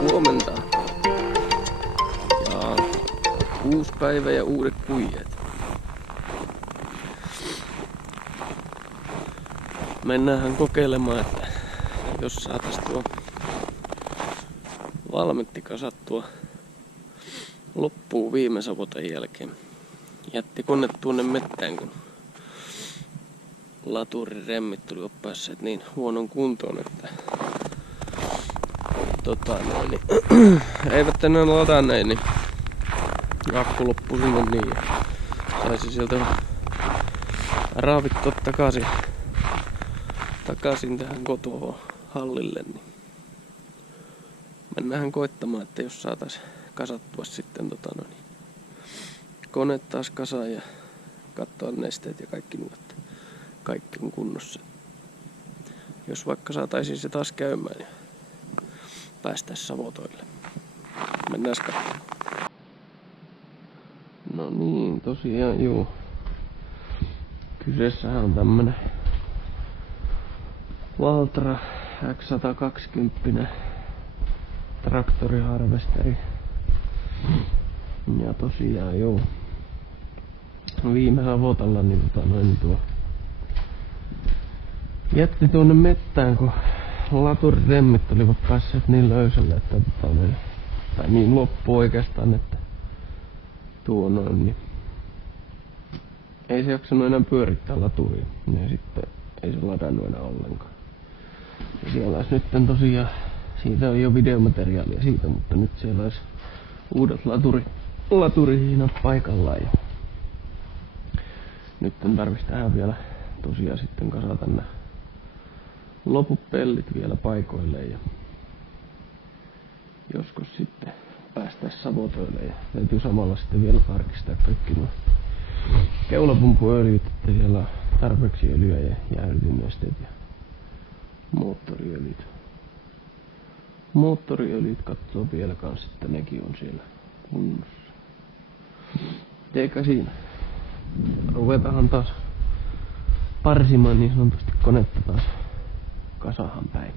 Huomenta. Ja uusi päivä ja uudet kujet. Mennäänhän kokeilemaan, että jos saatais tuo valmetti kasattua loppuun viime savotan jälkeen. Jätti kone tuonne mettään, kun laturiremmit tulivat päässeet niin huonon kuntoon, että eivät enää ladanneet, niin akku loppui sinne niin ja saisi sieltä raavittua takaisin tähän kotoon hallille, niin mennään koittamaan, että jos saatais kasattua sitten kone taas kasaan ja katsoa nesteet ja kaikki nuot. Kaikki on kunnossa. Jos vaikka saataisiin se taas käymään ja päästäis savotoille. Mennään katsomaan. No niin, tosiaan juu. Kyseessähän on tämmönen Valtra X120 traktoriharvesteri. Ja tosiaan joo. Viime savotalla niin tuo jätti tuonne mettään, kun laturiremmit olivat päässeet niin löysälle, että tai niin loppu oikeastaan, että niin ei se jaksanut enää pyörittää laturia ja sitten ei se ladannut enää ollenkaan. Ja siellä olisi nyt tosiaan, siitä on jo videomateriaalia siitä, mutta nyt siellä olisi uudet laturihiinat paikallaan ja nyt tarvitsisi tähän vielä tosiaan sitten kasata nämä loput pellit vielä paikoille ja joskus sitten päästäis savotoille ja täytyy samalla sitten vielä tarkistaa kaikki nuo keulapumpuöljyt, että siellä on tarpeeksi öljyä ja jäähdytinesteet ja moottoriöljyt katsoo vielä kans, että nekin on siellä kunnossa. Eikä siinä. Ruvetaanhan taas parsimaan niin sanotusti konetta taas kasahan päin.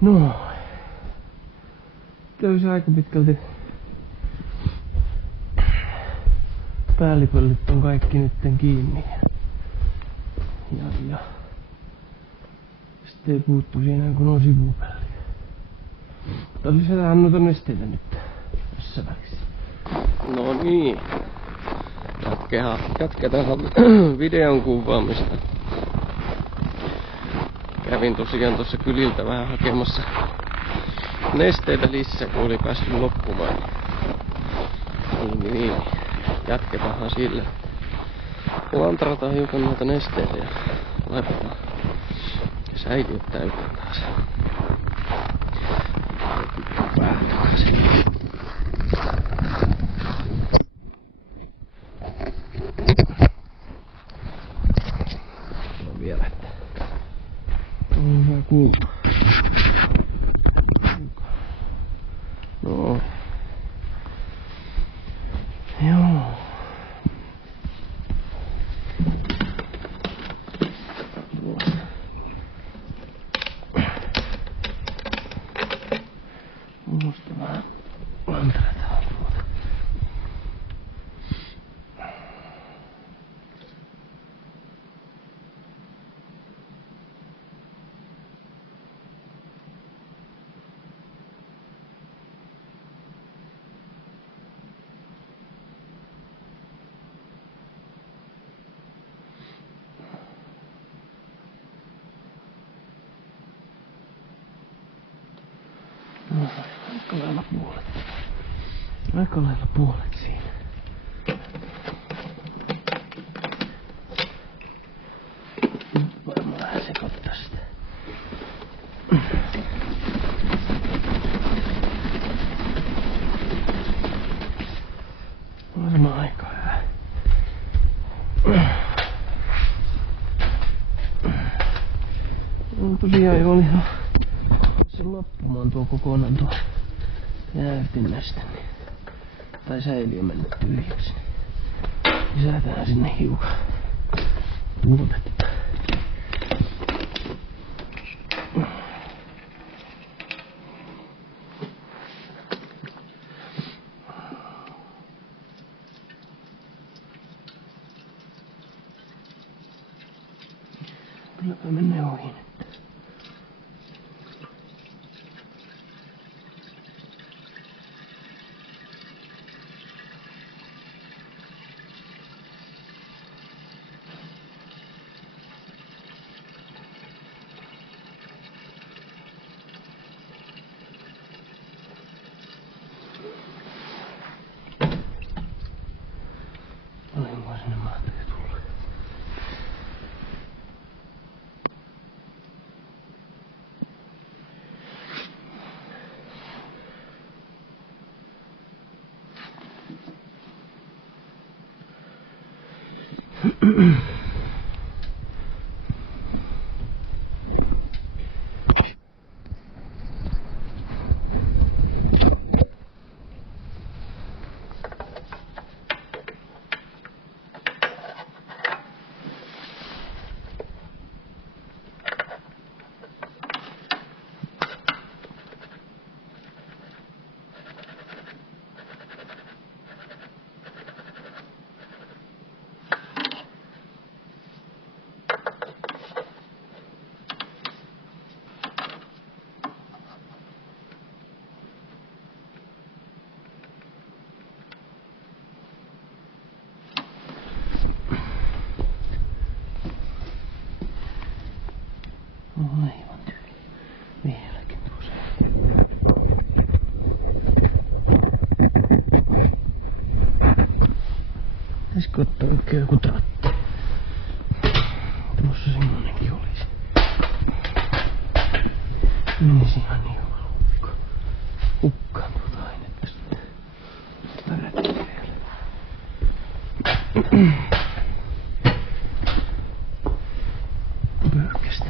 No. Löysi aika pitkälti. Päällipöllit on kaikki nytten kiinni. Ja sitten ei puuttuisi enää kun on sivupälliä. Mutta lisätään noita nesteitä nyt tässä välissä. No niin. Jatketaan videon kuvaamista. Kävin tosiaan tuossa kyliltä vähän hakemassa nesteitä lisää, kun oli päässyt loppumaan. Niin. Jatketaanhan sillä. Lantrataan hiukan noita nesteitä ja laitetaan säiliöt täyteen taas. Vähän takaisin. No vielä, että on hyvä kuulta. No. Joo. Musta vähän lantrataan tuolta. Aika lailla puolet siinä. Nyt varmaan vähän sekoittaa sitä. Varmaan aika hyvä. No tosiaan oli ihan se loppumaan tuo kokonaan tuo jäähdytinnästä. Tai säiliö mennä tyhjäksi. Lisätään sinne hiukan tuotetta. Kylläpä menee ohi nyt. Paljonko sinne mahtuu tulla? Aivan tyhjä. Vieläkin tuossa. Pitäisikö ottaa oikein joku tratti? Tuossa semmonenkin olisi. Menisi ihan niin hyvä hukkaan. Hukkaan tuota ainetta sitten. Pärätin vielä. Pyyhkästä.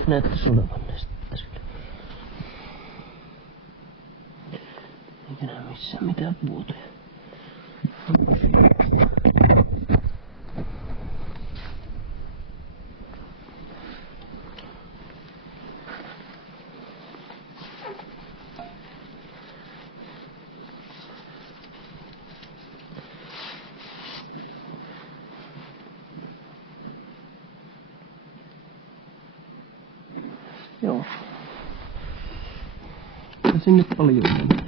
edes näyttäisi olevan nestettä sillä. Eikä näe missään mitään vuotoja. Joo. Ja sinne paljon mennä.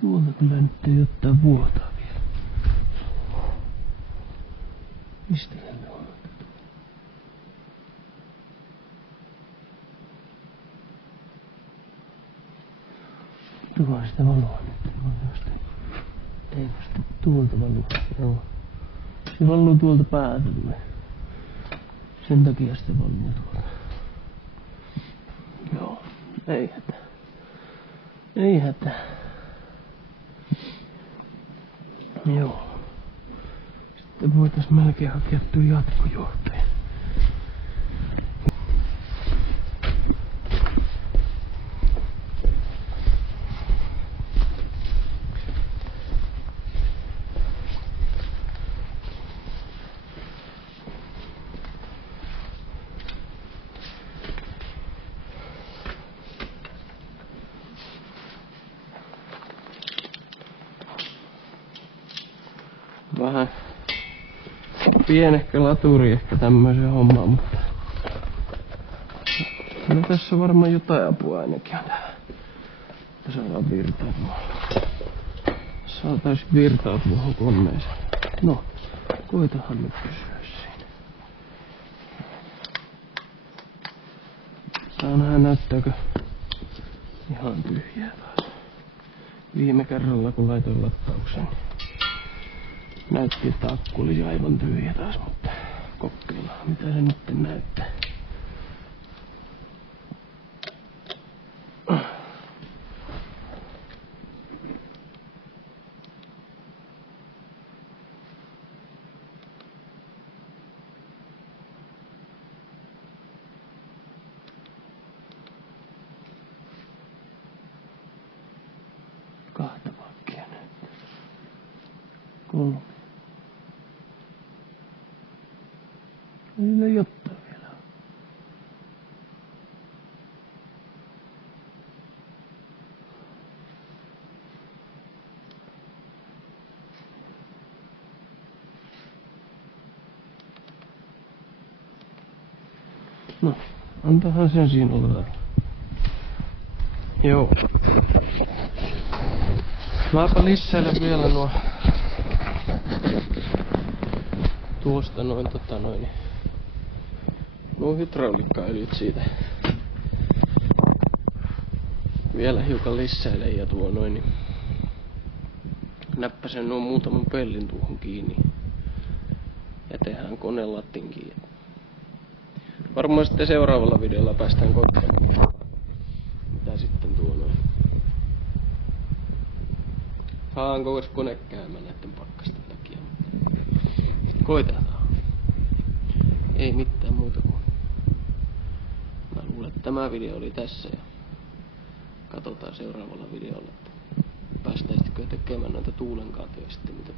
Tuolta kyllä nyt ei ottaa vuotaa vielä. Mistä sen on? Tuolla sitä valoa nyt. Ei vasta tuolta valuu. Joo. Se valuu tuolta päätylle. Sen takia sitä valuu tuolta. Joo. Ei hätä. Ei hätä. Joo. Sitten voitais melkein hakea tuon jatkojohteen. Vähän pienehkö laturi ehkä tämmöisen hommaan, mutta no tässä on varmaan jotain apua ainakin on tähän. Että saadaan virtautua. Saatais virtautua tuohon koneeseen. No, koitahan nyt pysyä siinä. Saa nähdä näyttääkö ihan tyhjää taas. Viime kerralla kun laitoin latauksen, näytti, että akku oli aivan tyhjä taas, mutta kokeillaan mitä se nyt näyttää. Kahta pakkia näyttää. 3. Niillä jotain vielä on. No, antahan sen siinä olla. Joo. Mäpä lisäällä vielä tuosta nuo hydraulikkaöljyt siitä. Vielä hiukan lisäilen ja näppäsen nuo muutaman pellin tuohon kiinni. Ja tehdään koneen lattin kiinni. Varmaan sitten seuraavalla videolla päästään koittamaan. Mitä sitten tuo noin. Saanko edes kone käymään näiden pakkasten takia. Koitetaan. Ei mitään muuta kuin. Mä luulen, että tämä video oli tässä ja katsotaan seuraavalla videolla, että päästäisikö tekemään näitä tuulenkaatoja sitten mitä